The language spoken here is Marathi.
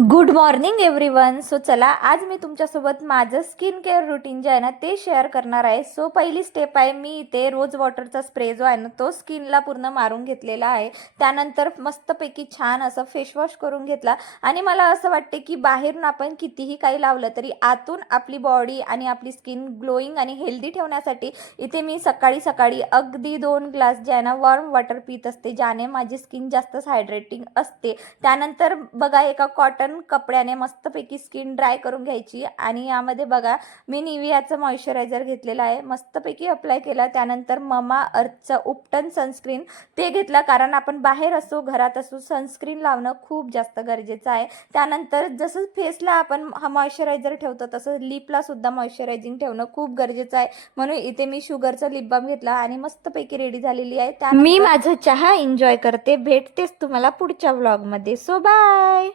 Good morning everyone. सो चला आज मी तुमच्यासोबत माझं स्किन केअर रुटीन जे आहे ना ते शेअर करणार आहे. सो पहिली स्टेप आहे, मी इथे रोज वॉटरचा स्प्रे जो आहे ना तो स्किनला पूर्ण मारून घेतलेला आहे. त्यानंतर मस्तपैकी छान असं फेसवॉश करून घेतला. आणि मला असं वाटते की बाहेरून आपण कितीही काही लावलं तरी आतून आपली बॉडी आणि आपली स्किन ग्लोईंग आणि हेल्दी ठेवण्यासाठी इथे मी सकाळी सकाळी अगदी 2 ग्लास जे आहे ना वॉर्म वॉटर पीत असते, ज्याने माझी स्किन जास्तच हायड्रेटिंग असते. त्यानंतर बघा एका कॉटन कपड्याने मस्तपैकी स्किन ड्राय करून घ्यायची. आणि यामध्ये बघा मी निव्हियाचं मॉइश्चरायझर घेतलेलं आहे, मस्तपैकी अप्लाय केला. त्यानंतर ममा अर्थचं उपटन सनस्क्रीन ते घेतलं, कारण आपण बाहेर असो घरात असो सनस्क्रीन लावणं खूप जास्त गरजेचं आहे. त्यानंतर जसं फेसला आपण हा मॉइश्चरायझर ठेवतो तसं लिपला सुद्धा मॉइश्चरायझिंग ठेवणं खूप गरजेचं आहे. म्हणून इथे मी शुगरचा लिप बाम घेतला आणि मस्तपैकी रेडी झालेली आहे. मी माझं चहा एन्जॉय करते. भेटतेच तुम्हाला पुढच्या व्लॉगमध्ये. So bye.